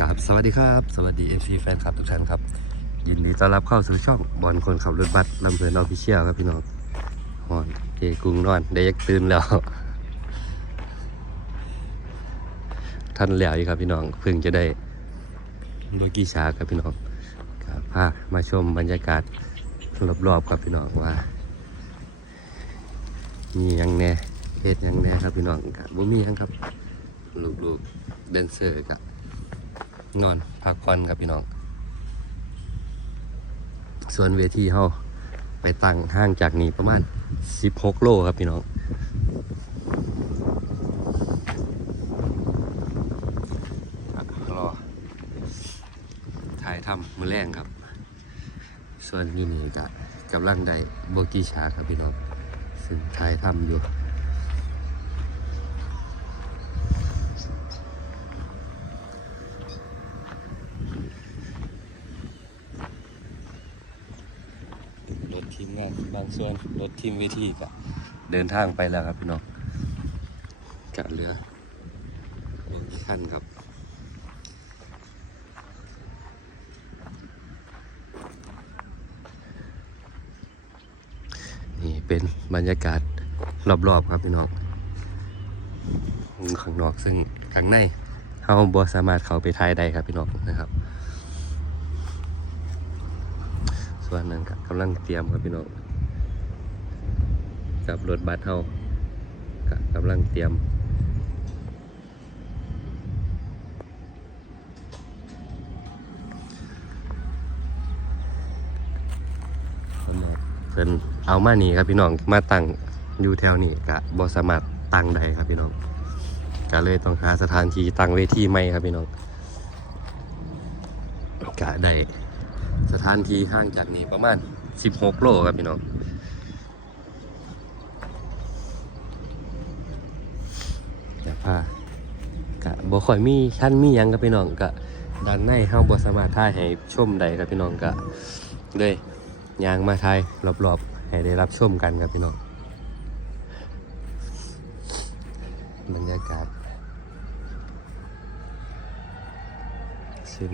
ครับสวัสดีครับ สวัสดี FC แฟนคลับทุกท่านครับ ยินดีต้อนรับเข้าสู่ช่องบอลคนขับรถบัสลำเพลินออฟฟิเชียลครับพี่น้องฮอนเกกรุงนอนได้ยักตื่นแล้ว ท่านแล้วอยู่ครับพี่น้องเพิ่งจะได้โดยกีชาครับพี่น้องกับพามาชมบรรยากาศรอบๆครับพี่น้องว่ามียังแน่เฮ็ดยังแน่ครับพี่น้องกับบ่มียังครับลูกๆแดนเซอร์กับ นอนพักผ่อนครับพี่น้อง ส่วนเวทีเฮาไปตั้งห่างจากนี้ประมาณ 16 โลครับพี่น้องรอถ่ายทำมือแรงครับ ส่วนอยู่นี่ก็กำลังได้โบกี้ชาครับพี่น้อง ซึ่งถ่ายทำอยู่ ทีมงานบางส่วนรถทีมวิธีก็เดินทางไปแล้วครับพี่น้องกะเรือหนึ่งขั้นครับนี่เป็นบรรยากาศรอบๆครับพี่น้องข้างนอกซึ่งข้างในเราบ่สามารถเข้าไปถ่ายได้ครับพี่น้องนะครับ ส่วนนั้นก็กำลังเตรียมครับพี่น้องกับรถบัสเฮาก็กำลังเตรียมเพิ่นเอามานี่ครับพี่น้องมาตั้งอยู่แถวนี้ก็บ่สมารตั้งได้ครับพี่น้องก็เลยต้องหาสถานที่ตั้งเวทีใหม่ครับพี่น้องก็ได้ สถานที่ห่างจากนี้ประมาณ 16 โลครับพี่น้องเดี๋ยวพากะบ่ค่อยมีชั้นมียังครับพี่น้องกะด้านในเฮาบ่สามารถถ่ายให้ชมได้ครับพี่น้องกะเลยยางมาถ่ายรอบๆให้ได้รับชมกันครับพี่น้องบรรยากาศซึ่ง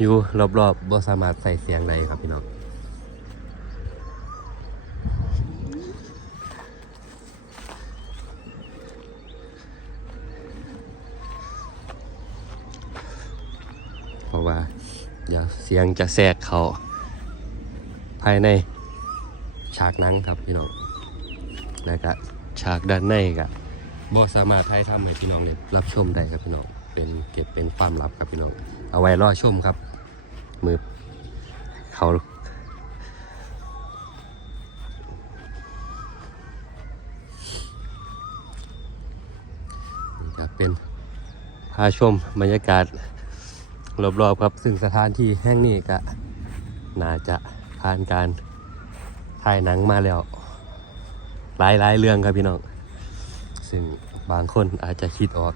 อยู่รอบๆบ่สามารถใส่เสียงใดครับพี่น้องเพราะว่าเดี๋ยวเสียงจะแทรกเขาภายในฉากหนังครับพี่น้องแล้วก็ฉากด้านในก็บ่สามารถถ่ายทำให้พี่น้องได้รับชมได้ครับพี่น้องเป็นเก็บเป็นความลับครับพี่น้อง เอาไว้รอชมครับ มือเขาครับเป็นพาชมบรรยากาศรอบๆครับ ซึ่งสถานที่แห่งนี้ก็น่าจะผ่านการถ่ายหนังมาแล้ว หลายๆเรื่องครับพี่น้อง ซึ่งบางคนอาจจะคิดออก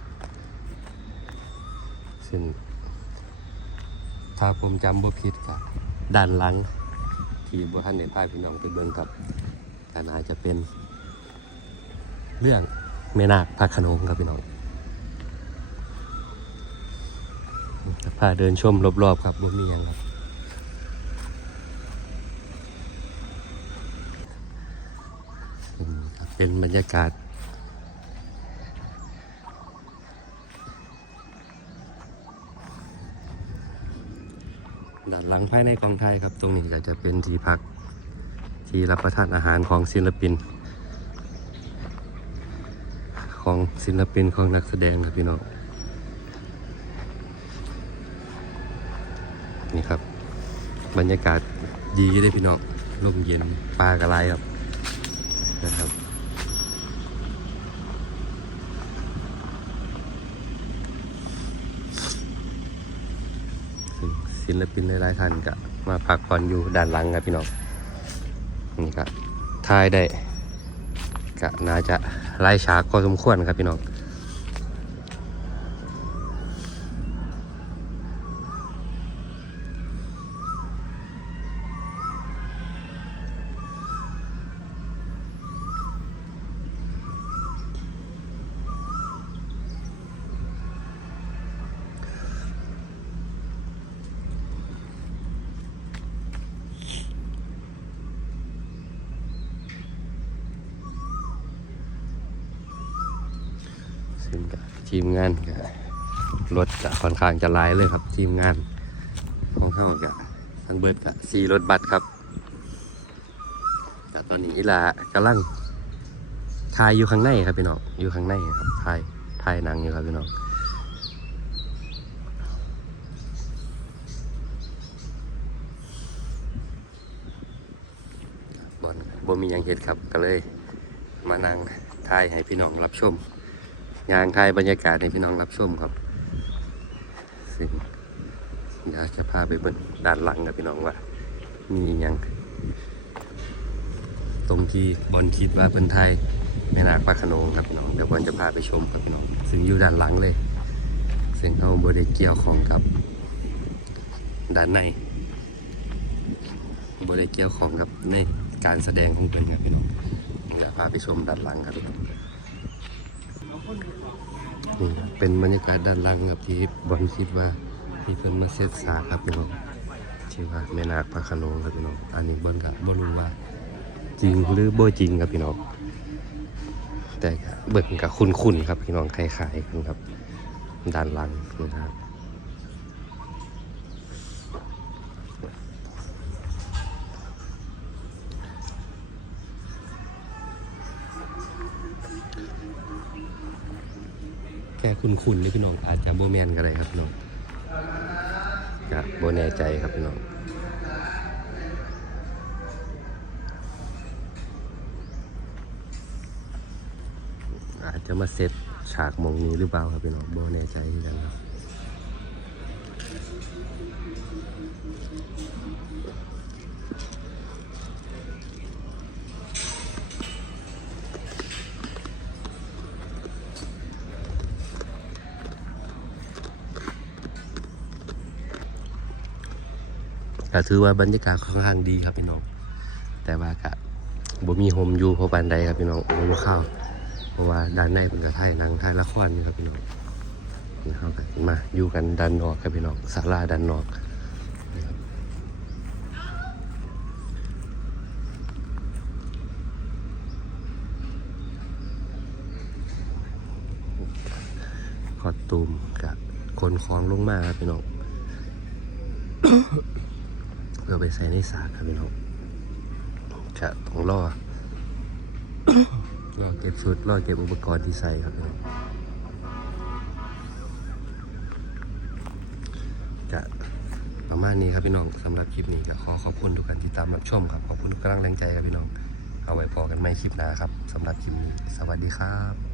ซึ่ง ถ้าผมจำบ่ผิดกับด้านหลัง ที่บ่ทันได้พาพี่น้องไปเบิ่งกับก็น่าจะเป็น เรื่องแม่นาคพระขนงครับพี่น้องพาเดินชมรอบๆครับบ่มียังครับเป็นบรรยากาศ ด้านห ลังภายในกองไทยครับ ตรงนี้ก็จะเป็นที่พักที่รับประทานอาหารของศิลปิน ของศิลปินของนักแสดงครับพี่น้องนี่ครับ บรรยากาศดีเลยพี่น้องลมเย็นปลากระไรครับนะครับ ซึ่ง ศิลปินหลายๆท่านก็มาพักผ่อนอยู่ด้านหลังครับพี่น้องนี่ก็ถ่ายได้ก็น่าจะไล่ฉากพอสมควรครับพี่น้อง ซึ่งกับทีมงานกับรถกับค่อนข้างจะหลายเลยครับ ทีมงานของเขากับทั้งเบิดกับสี่รถบัสครับแต่ตอนนี้ลากำลังถ่ายอยู่ข้างในครับพี่น้องอยู่ข้างในครับถ่ายถ่ายหนังอยู่ครับพี่น้องบอลบ่มียังเห็ดครับก็เลย มานั่งถ่ายให้พี่น้องรับชม ยางถ่ายบรรยากาศให้พี่น้องรับชมครับซึ่งอยากจะพาไปเบิ่งด้านหลังกับพี่น้องว่า มีอหยังตรงที่บอลคิดว่าเป็นไทยแม่นาคพระโขนงครับพี่น้องเดี๋ยวบอลจะพาไปชมครับพี่น้องซึ่งอยู่ด้านหลังเลย ซึ่งเขาบริเกี่ยวของกับด้านในบริเกี่ยวของกับในการแสดงของเพิ่นครับพี่น้องเดี๋ยวพาไปชมด้านหลังครับพี่น้อง นี่ครับเป็นบรรยากาศด้านล่างครับที่บอลคิดว่าที่เพิ่นมาเซตสาครับพี่น้องชื่อว่าแม่นาคพระขนงครับพี่น้องอันนี้เบอลครับบ่รู้ว่า จริงหรือบ่จริงครับพี่น้องแต่เบิ้งกับคุ้นๆครับพี่น้องคล้ายๆกันครับด้านล่างนะครับ ค่คุณคุณนี่พี่น้องอาจจะโบแมนก็ได้ครับพี่น้องก็โบแน่ใจครับพี่น้องอาจจะมาเซตฉากมองนี้หรือเปล่าครับพี่น้องโบแน่ใจที่กันครับ ก็ถือว่าบรรยากาศค่อนข้างดีครับพี่น้อง แต่ว่าก็บ่มีโฮมอยู่เพราะปานใดครับพี่น้องโอ้บ่เข้าเพราะว่าด้านในเป็นกระถ่ายนังถ่ายละครนี่ครับพี่น้องนะครับมาอยู่กันด้านนอกครับพี่น้องศาลาด้านนอกครับคอตูมกับคนคลองลงมาครับพี่น้อง เพื่อไปใส่ในสากครับพี่น้องจะต้องรอรอเก็บชุดรอเก็บอุปกรณ์ที่ใส่ครับพี่น้องจะประมาณนี้ครับพี่น้องสำหรับคลิปนี้ก็ขอขอบคุณทุกการติดตามรับชมครับขอบคุณทุกกำลังแรงใจครับพี่น้อง เอาไว้พอกันไม่คลิปหน้าครับสำหรับคลิปนี้ สวัสดีครับ